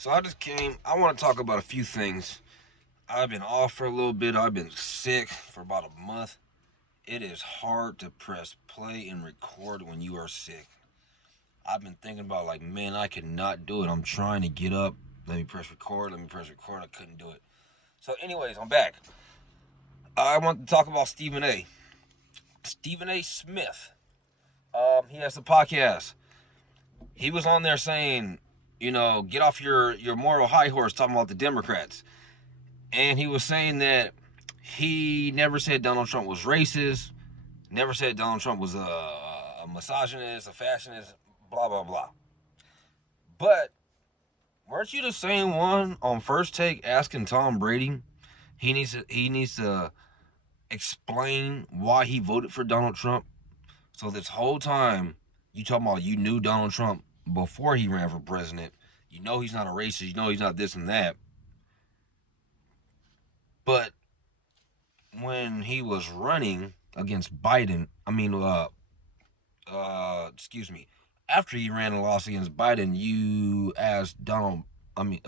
So I want to talk about a few things. I've been off for a little bit. I've been sick for about a month. It is hard to press play and record when you are sick. I've been thinking about like, man, I cannot do it. I'm trying to get up. Let me press record. Let me press record. I couldn't do it. So, anyways, I'm back. I want to talk about Stephen A. Stephen A. Smith. He has a podcast. He was on there saying, get off your moral high horse talking about the Democrats. And he was saying that he never said Donald Trump was racist, never said Donald Trump was a misogynist, a fashionist, blah, blah, blah. But weren't you the same one on First Take asking Tom Brady? He needs to explain why he voted for Donald Trump. So this whole time, you talking about you knew Donald Trump before he ran for president. You know he's not a racist. You know he's not this and that. But when he was running against Biden, excuse me, after he ran and lost against Biden, you asked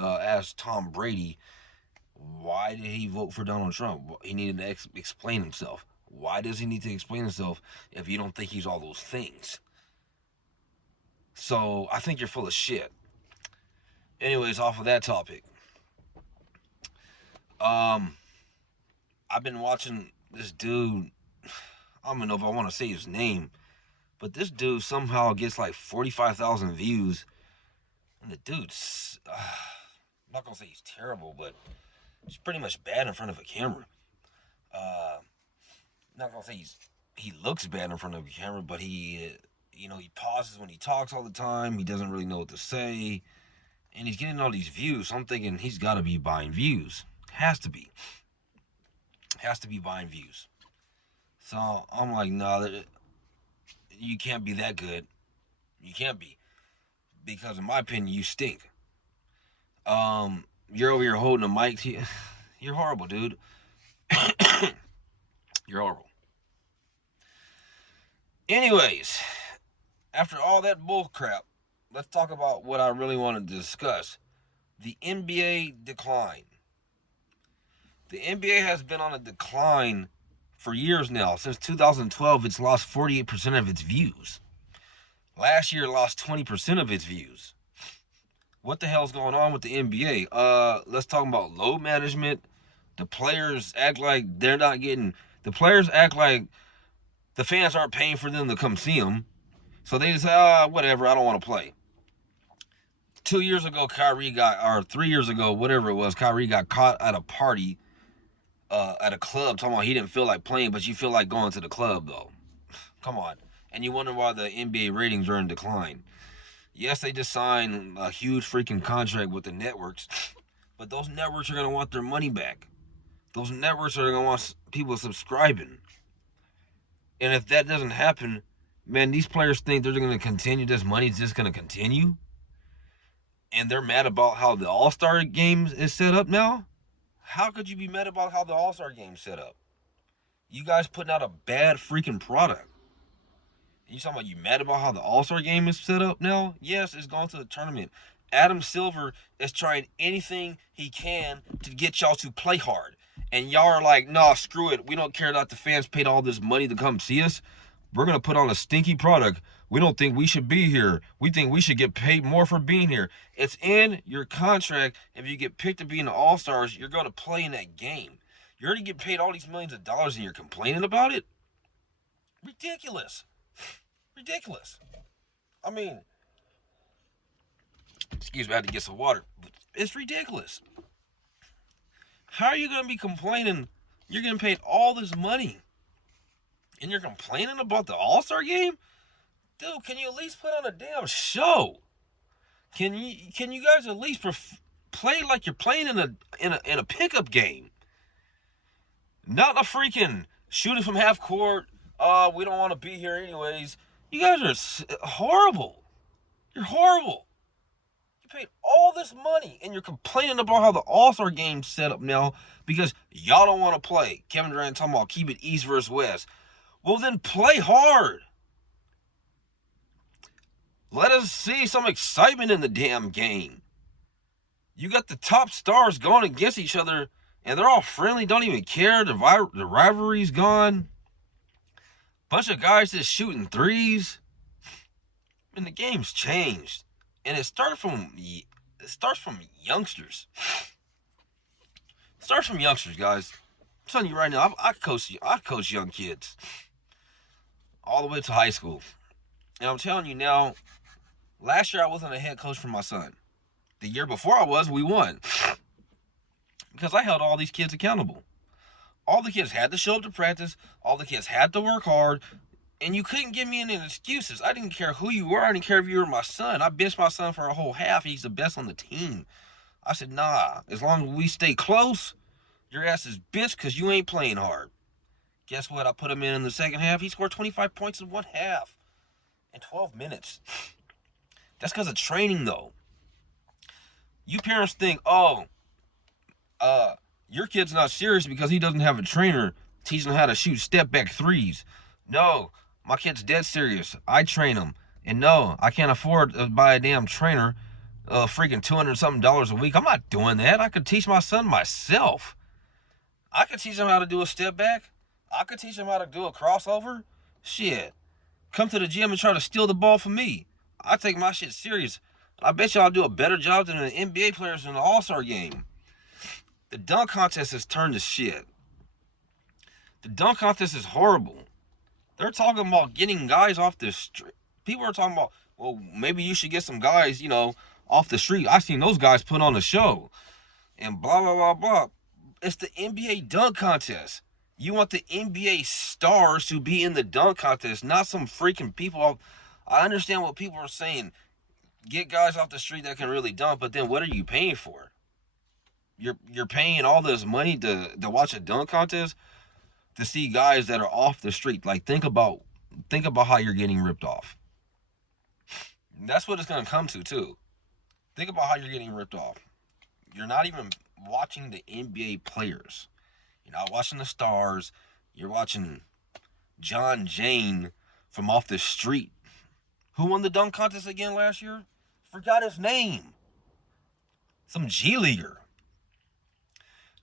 asked Tom Brady, why did he vote for Donald Trump? He needed to explain himself. Why does he need to explain himself if you don't think he's all those things? So I think you're full of shit. Anyways, off of that topic, um, I've been watching this dude. I don't even know if I want to say his name, but this dude somehow gets like 45,000 views. And the dude's, I'm not going to say he's terrible, but he's pretty much bad in front of a camera. Not going to say he looks bad in front of a camera, but he pauses when he talks all the time. He doesn't really know what to say. And he's getting all these views. So I'm thinking he's got to be buying views. Has to be. Has to be buying views. So I'm like, no, you can't be that good. You can't be. Because in my opinion, you stink. You're over here holding a mic. You're horrible, dude. You're horrible. Anyways, after all that bullcrap, let's talk about what I really wanted to discuss. The NBA decline. The NBA has been on a decline for years now. Since 2012, it's lost 48% of its views. Last year, it lost 20% of its views. What the hell's going on with the NBA? Let's talk about load management. The players act like they're not getting. The players act like the fans aren't paying for them to come see them. So they just say, whatever, I don't want to play. 2 years ago, or 3 years ago, whatever it was, Kyrie got caught at a party, at a club, talking about he didn't feel like playing, but you feel like going to the club, though. Come on. And you wonder why the NBA ratings are in decline. Yes, they just signed a huge freaking contract with the networks, but those networks are going to want their money back. Those networks are going to want people subscribing. And if that doesn't happen, man, these players think they're going to continue. This money's just going to continue. And they're mad about how the All-Star game is set up now. How could you be mad about how the All-Star game is set up? You guys putting out a bad freaking product. You talking about you mad about how the All-Star game is set up now? Yes, it's going to the tournament. Adam Silver is trying anything he can to get y'all to play hard. And y'all are like, nah, screw it. We don't care that the fans paid all this money to come see us. We're going to put on a stinky product. We don't think we should be here. We think we should get paid more for being here. It's in your contract. If you get picked to be in the All-Stars, you're going to play in that game. You already get paid all these millions of dollars and you're complaining about it? Ridiculous. Ridiculous. I mean, excuse me, I had to get some water. But it's ridiculous. How are you going to be complaining? You're getting paid all this money, and you're complaining about the All-Star game? Dude, can you at least put on a damn show? Can you guys at least play like you're playing in a pickup game? Not a freaking shooting from half court. We don't want to be here anyways. You guys are horrible. You're horrible. You paid all this money and you're complaining about how the All-Star game's set up now because y'all don't want to play. Kevin Durant talking about keep it East versus West. Well, then play hard. Let us see some excitement in the damn game. You got the top stars going against each other, and they're all friendly, don't even care. The rivalry's gone. Bunch of guys just shooting threes. And the game's changed. And it starts from youngsters. It starts from youngsters, guys. I'm telling you right now, I coach young kids all the way to high school. And I'm telling you now, last year I wasn't a head coach for my son. The year before I was, we won. Because I held all these kids accountable. All the kids had to show up to practice. All the kids had to work hard. And you couldn't give me any excuses. I didn't care who you were. I didn't care if you were my son. I benched my son for a whole half. He's the best on the team. I said, nah, as long as we stay close, your ass is benched because you ain't playing hard. Guess what? I put him in the second half. He scored 25 points in one half in 12 minutes. That's because of training, though. You parents think, your kid's not serious because he doesn't have a trainer teaching him how to shoot step-back threes. No, my kid's dead serious. I train him. And no, I can't afford to buy a damn trainer freaking $200-something a week. I'm not doing that. I could teach my son myself. I could teach him how to do a step back. I could teach him how to do a crossover. Shit. Come to the gym and try to steal the ball from me. I take my shit serious. I bet y'all do a better job than the NBA players in the All-Star game. The dunk contest has turned to shit. The dunk contest is horrible. They're talking about getting guys off the street. People are talking about, well, maybe you should get some guys, off the street. I've seen those guys put on a show. And blah, blah, blah, blah. It's the NBA dunk contest. You want the NBA stars to be in the dunk contest, not some freaking people. I understand what people are saying. Get guys off the street that can really dunk, but then what are you paying for? You're paying all this money to watch a dunk contest to see guys that are off the street. Like, think about how you're getting ripped off. That's what it's going to come to, too. Think about how you're getting ripped off. You're not even watching the NBA players. You're not watching the stars. You're watching John Jane from off the street. Who won the dunk contest again last year? Forgot his name. Some G-leaguer.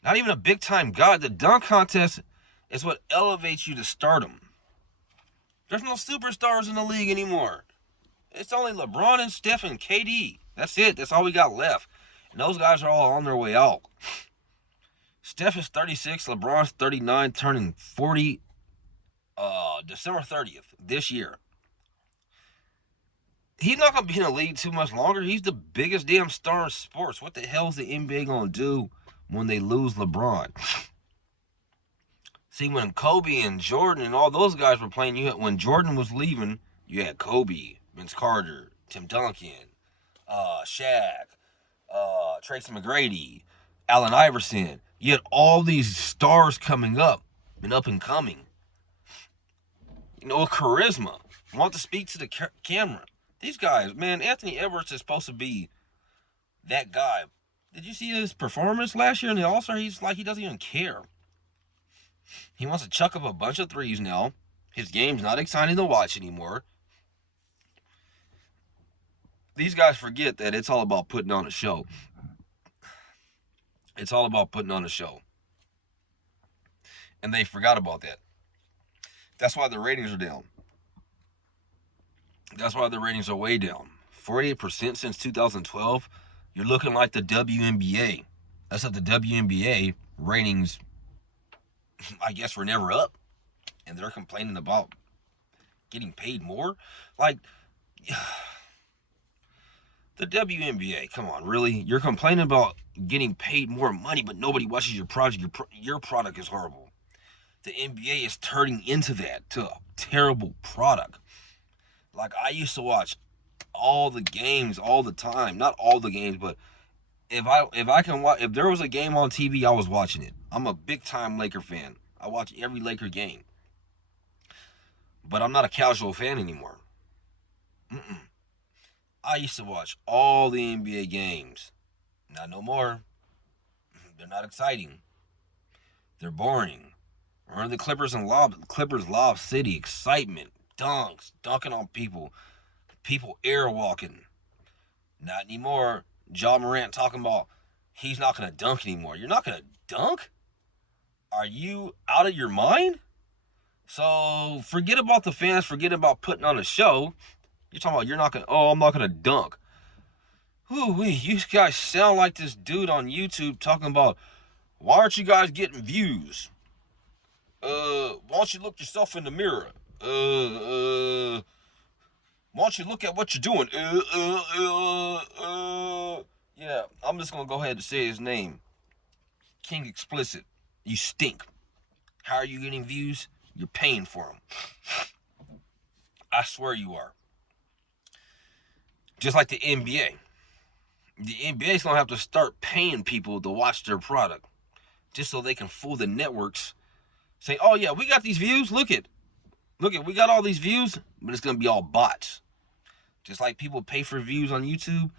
Not even a big-time guy. The dunk contest is what elevates you to stardom. There's no superstars in the league anymore. It's only LeBron and Steph and KD. That's it. That's all we got left. And those guys are all on their way out. Steph is 36. LeBron's 39, turning 40 December 30th this year. He's not going to be in the league too much longer. He's the biggest damn star in sports. What the hell is the NBA going to do when they lose LeBron? See, when Kobe and Jordan and all those guys were playing, when Jordan was leaving, you had Kobe, Vince Carter, Tim Duncan, Shaq, Tracy McGrady, Allen Iverson. You had all these stars coming up and coming. With charisma. Want to speak to the camera. These guys, man, Anthony Edwards is supposed to be that guy. Did you see his performance last year in the All-Star? He's like, he doesn't even care. He wants to chuck up a bunch of threes now. His game's not exciting to watch anymore. These guys forget that it's all about putting on a show. It's all about putting on a show. And they forgot about that. That's why the ratings are down. That's why the ratings are way down. 48% since 2012. You're looking like the WNBA. That's what the WNBA ratings, I guess, were never up. And they're complaining about getting paid more. Like, the WNBA, come on, really? You're complaining about getting paid more money, but nobody watches your project. Your product is horrible. The NBA is turning into that, to a terrible product. Like, I used to watch all the games all the time. Not all the games, but if there was a game on TV, I was watching it. I'm a big time Laker fan. I watch every Laker game. But I'm not a casual fan anymore. I used to watch all the NBA games. Not no more. They're not exciting. They're boring. Remember the Clippers and Lob City, excitement, dunks, dunking on people airwalking. Not anymore. Ja Morant talking about he's not going to dunk anymore. You're not going to dunk? Are you out of your mind? So forget about the fans. Forget about putting on a show. You're talking about you're not going to, oh, I'm not going to dunk. Ooh-wee, you guys sound like this dude on YouTube talking about, why aren't you guys getting views? Why don't you look yourself in the mirror? Why don't you look at what you're doing? Yeah, I'm just going to go ahead and say his name. King Explicit. You stink. How are you getting views? You're paying for them. I swear you are. Just like the NBA. The NBA is going to have to start paying people to watch their product. Just so they can fool the networks. Say, oh yeah, we got these views. Look it, we got all these views, but it's going to be all bots. Just like people pay for views on YouTube,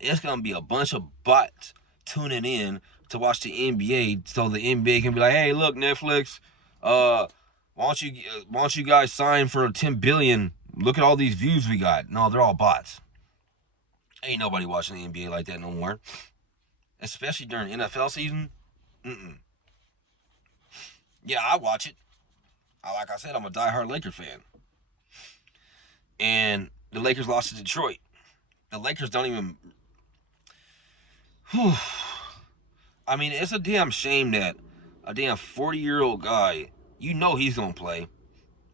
it's going to be a bunch of bots tuning in to watch the NBA, so the NBA can be like, hey, look, Netflix, why don't you guys sign for 10 billion? Look at all these views we got. No, they're all bots. Ain't nobody watching the NBA like that no more. Especially during NFL season. Yeah, I watch it. Like I said, I'm a diehard Laker fan. And the Lakers lost to Detroit. The Lakers don't even... I mean, it's a damn shame that a damn 40-year-old guy, you know he's going to play.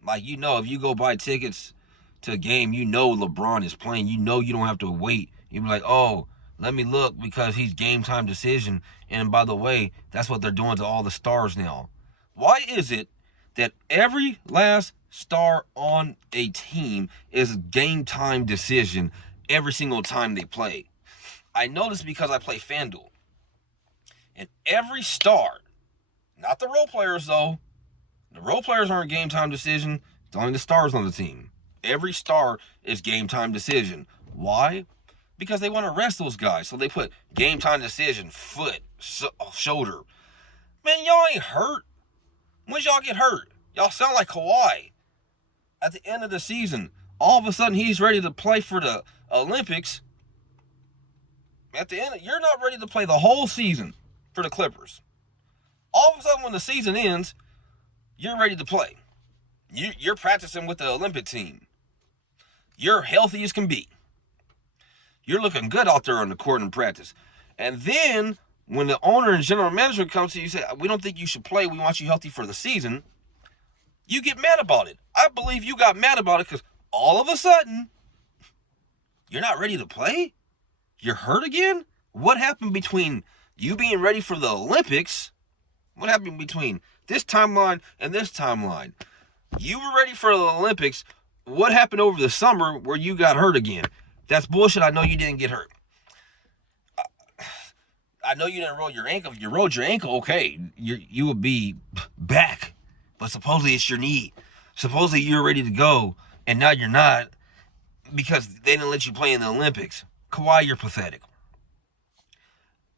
Like, you know, if you go buy tickets to a game, you know LeBron is playing. You know you don't have to wait. You'll be like, oh, let me look because he's game time decision. And by the way, that's what they're doing to all the stars now. Why is it that every last star on a team is game time decision every single time they play? I know this because I play FanDuel. And every star, not the role players though, the role players aren't game time decision, it's only the stars on the team. Every star is game time decision. Why? Because they want to rest those guys. So they put game time decision, foot, shoulder. Man, y'all ain't hurt. When y'all get hurt? Y'all sound like Kawhi. At the end of the season, all of a sudden he's ready to play for the Olympics. At the end, you're not ready to play the whole season for the Clippers. All of a sudden when the season ends, you're ready to play. You're practicing with the Olympic team. You're healthy as can be. You're looking good out there on the court in practice. And then when the owner and general manager comes to you and say, we don't think you should play, we want you healthy for the season, you get mad about it. I believe you got mad about it because all of a sudden, you're not ready to play? You're hurt again? What happened between you being ready for the Olympics? What happened between this timeline and this timeline? You were ready for the Olympics. What happened over the summer where you got hurt again? That's bullshit. I know you didn't get hurt. I know you didn't roll your ankle. If you rolled your ankle, okay, you would be back. But supposedly it's your knee. Supposedly you're ready to go, and now you're not because they didn't let you play in the Olympics. Kawhi, you're pathetic.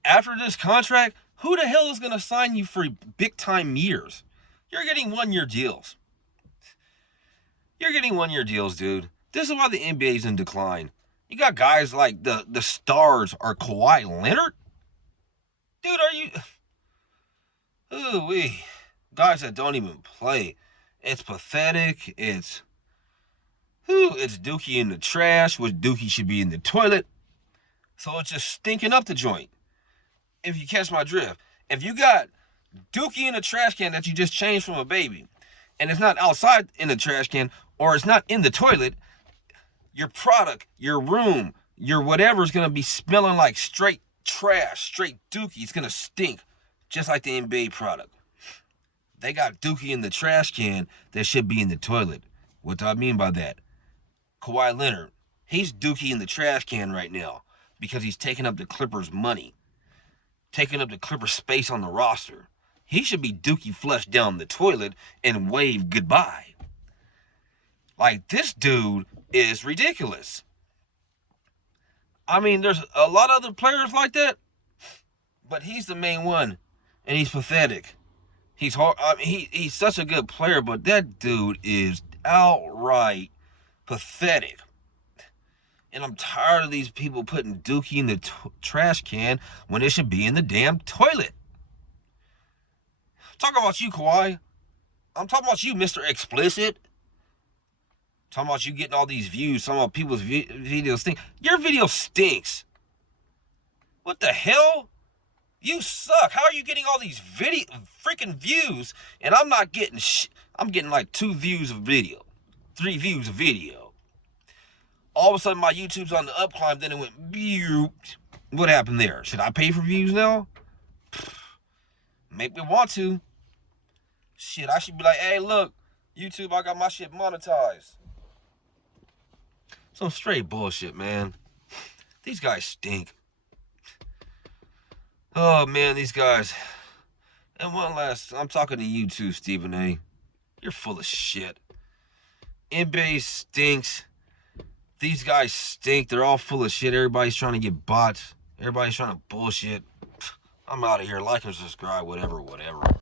After this contract, who the hell is going to sign you for big-time years? You're getting one-year deals. You're getting one-year deals, dude. This is why the NBA's in decline. You got guys like the stars are Kawhi Leonard? Dude, are you... Ooh-wee. Guys that don't even play. It's pathetic. It's Dookie in the trash, which Dookie should be in the toilet. So it's just stinking up the joint. If you catch my drift. If you got Dookie in a trash can that you just changed from a baby, and it's not outside in the trash can, or it's not in the toilet, your product, your room, your whatever is going to be smelling like straight trash, straight Dookie. It's going to stink, just like the NBA product. They got Dookie in the trash can that should be in the toilet. What do I mean by that? Kawhi Leonard, he's Dookie in the trash can right now because he's taking up the Clippers' money, taking up the Clippers' space on the roster. He should be Dookie flushed down the toilet and wave goodbye. Like, this dude is ridiculous. I mean, there's a lot of other players like that, but he's the main one, and he's pathetic. He's hard. I mean, he's such a good player, but that dude is outright pathetic. And I'm tired of these people putting Dookie in the trash can when it should be in the damn toilet. Talking about you, Kawhi. I'm talking about you, Mr. Explicit. Talking about you getting all these views. Some of people's videos stink. Your video stinks. What the hell? You suck. How are you getting all these freaking views and I'm not getting I'm getting like 2 views of video. 3 views of video. All of a sudden my YouTube's on the upclimb, then it went beep. What happened there? Should I pay for views now? Make me want to. Shit, I should be like, hey, look, YouTube, I got my shit monetized. Some straight bullshit, man. These guys stink. Oh, man, these guys. And one last, I'm talking to you too, Stephen A. You're full of shit. NBA stinks. These guys stink. They're all full of shit. Everybody's trying to get bots. Everybody's trying to bullshit. I'm out of here. Like and subscribe, whatever.